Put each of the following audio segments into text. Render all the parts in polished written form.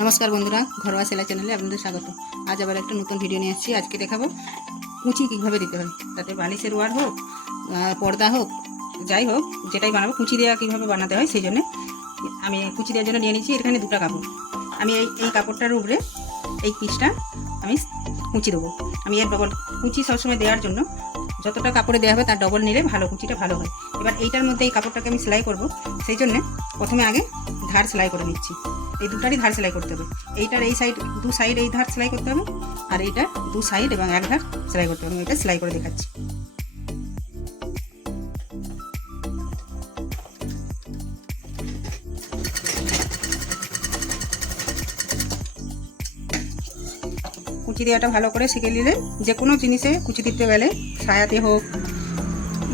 নমস্কার বন্ধুরা, ঘরোয়া সেলাই চ্যানেলে আপনাদের স্বাগত। আজ আবার একটা নতুন ভিডিও নিয়ে আসছি। আজকে দেখাবো কুচি কীভাবে দিতে হয়, তাতে বালিশের ওয়ার হোক, পর্দা হোক, যাই হোক যেটাই বানাবো কুচি দেওয়া কীভাবে বানাতে হয় সেই জন্য আমি কুচি দেওয়ার জন্য নিয়ে নিচ্ছি এখানে দুটো কাপড়। আমি এই কাপড়টার উপরে এই পিসটা আমি কুচি দেবো। আমি এর ডবল কুচি সবসময় দেওয়ার জন্য যতটা কাপড়ে দেওয়া হবে তার ডবল নিলে ভালো, কুচিটা ভালো হয়। এবার এইটার মধ্যে এই কাপড়টাকে আমি সেলাই করব, সেই জন্যে প্রথমে আগে ধার সেলাই করে নিচ্ছি। এই দুটারই ধার সেলাই করতে হবে। এইটার এই সাইড দু সাইড এই ধার সেলাই করতে হবে, আর এইটা দু সাইড এবং এক ধার সেলাই করতে হবে। এটা সেলাই করে দেখাচ্ছি। কুচি দেওয়াটা ভালো করে শিখে নিলে যে কোনো জিনিসে কুচি দিতে গেলে, ছায়াতে হোক,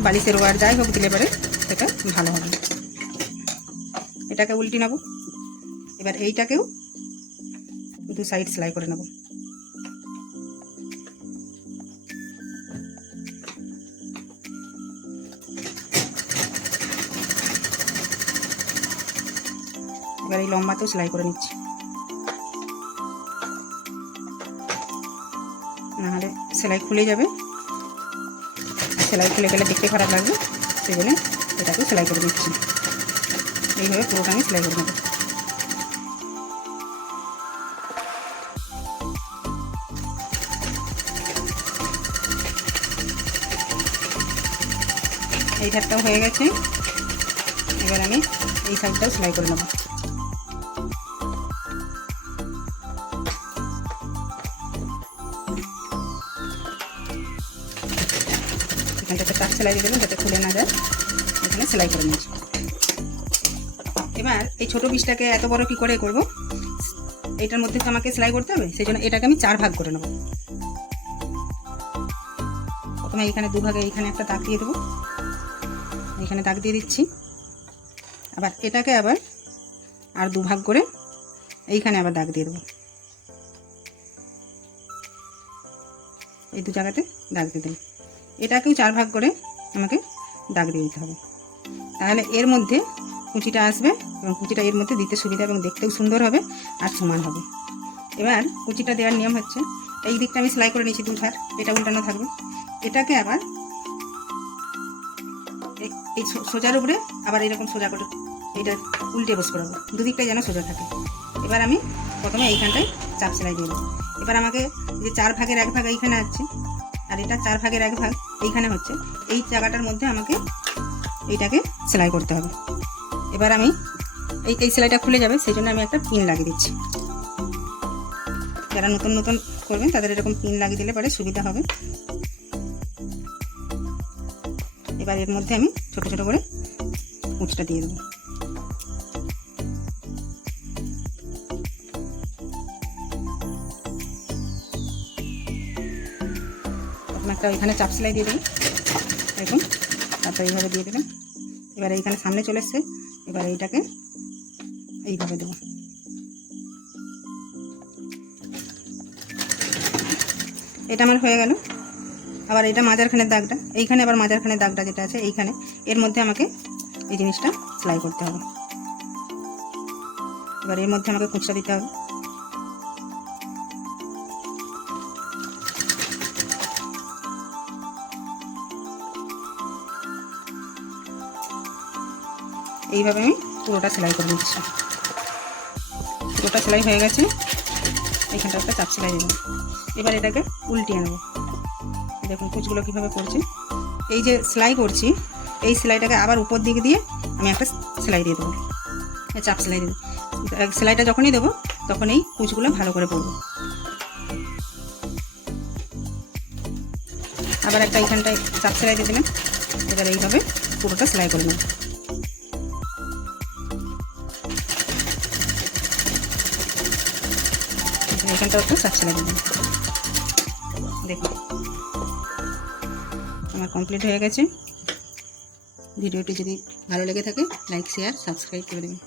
বালিশের ওয়ার যাই হোক দিলে পরে সেটা ভালো হবে। এটাকে উল্টি নেব। এবার এইটাকেও দু সাইড সেলাই করে নেব। এবার এই লম্বাতেও সেলাই করে নিচ্ছি, নাহলে সেলাই খুলে যাবে। সেলাই খুলে গেলে দেখতে খারাপ লাগবে, সেই জন্য এটাকেও সেলাই করে নিচ্ছি। এইভাবে পুরোটা আমি সেলাই করে নেব। এই ধারটাও হয়ে গেছে। এবার আমি এই সাইডটাও সেলাই করে নেব। এখানটাতে কাট সেলাই দিয়ে দেবেন যাতে খুলে না যায়। এখানে সেলাই করে নিয়েছি। এবার এই ছোটো পিসটাকে এত বড় কি করে করব, এটার মধ্যে তো আমাকে সেলাই করতে হবে, সেই জন্য এটাকে আমি 4 ভাগ করে নেব। প্রথমে এইখানে দুভাগে এইখানে একটা দাগ দিয়ে দেবো, এইখানে দাগ দিয়ে দিচ্ছি। আবার এটাকে আবার আর 2 ভাগ করে এইখানে আবার দাগ দিয়ে দেবো। এই দু জায়গাতে দাগ দিয়ে দেবো। এটাকেও 4 ভাগ করে আমাকে দাগ দিয়ে দিতে হবে, তাহলে এর মধ্যে কুচিটা আসবে এবং কুচিটা এর মধ্যে দিতে সুবিধা এবং দেখতেও সুন্দর হবে আর সমান হবে। এবার কুচিটা দেওয়ার নিয়ম হচ্ছে, এই দিকটা আমি সেলাই করে নিয়েছি 2 ধার, এটা উল্টানো থাকবে। এটাকে আবার এই সোজার উপরে আবার এরকম সোজা করে এটা উল্টে বস করাবো, দুদিকটাই যেন সোজা থাকে। এবার আমি প্রথমে এইখানটায় চাপ সেলাই দিয়ে দেবো। এবার আমাকে যে 4 ভাগের 1 ভাগ এইখানে আছে, আর এটা 4 ভাগের 1 ভাগ এইখানে হচ্ছে, এই জায়গাটার মধ্যে আমাকে এইটাকে সেলাই করতে হবে। এবার আমি এই সেলাইটা খুলে যাবে, সেই জন্য আমি একটা পিন লাগিয়ে দিচ্ছি। যারা নতুন নতুন করবেন তাদের এরকম পিন লাগিয়ে দিলে পরে সুবিধা হবে। এবার এর মধ্যে আমি ছোট ছোট করে কুচিটা দিয়ে দেবো। প্রথমে একটা ওইখানে চাপ সেলাই দিয়ে দেবেন এরকম, তারপর এইভাবে দিয়ে দেবেন। এবার এইখানে সামনে চলে এসছে, এবার এইটাকে এইভাবে দেবো। এটা আমার হয়ে গেল। আবার এটা মাঝারখানের দাগটা, এইখানে আবার মাঝারখানের দাগটা যেটা আছে এইখানে, এর মধ্যে আমাকে এই জিনিসটা সেলাই করতে হবে। এবার এর মধ্যে আমাকে কুঁচটা দিতে হবে। এইভাবে আমি পুরোটা সেলাই করে নিচ্ছি। পুরোটা সেলাই হয়ে গেছে। এইখানটা একটা চাপ সেলাই দেবো। এবার এটাকে উল্টিয়ে নেব। দেখুন কুচগুলো কীভাবে করছি। এই যে সেলাই করছি, এই সেলাইটাকে আবার উপর দিকে দিয়ে আমি একটা সেলাই দিয়ে দেবো, চাপ সেলাই দেবো। সেলাইটা যখনই দেবো তখন এই কুচগুলো ভালো করে পড়বো। আবার একটা এইখানটায় চাপ সেলাই দিয়ে দেবেন। এবার এইভাবে পুরোটা সেলাই করে নেব। এখানটা একটু চাপ সেলাই দেবেন। দেখুন আমার কমপ্লিট হয়ে গেছে। ভিডিওটি যদি ভালো লেগে থাকে লাইক, শেয়ার, সাবস্ক্রাইব করে দেবেন।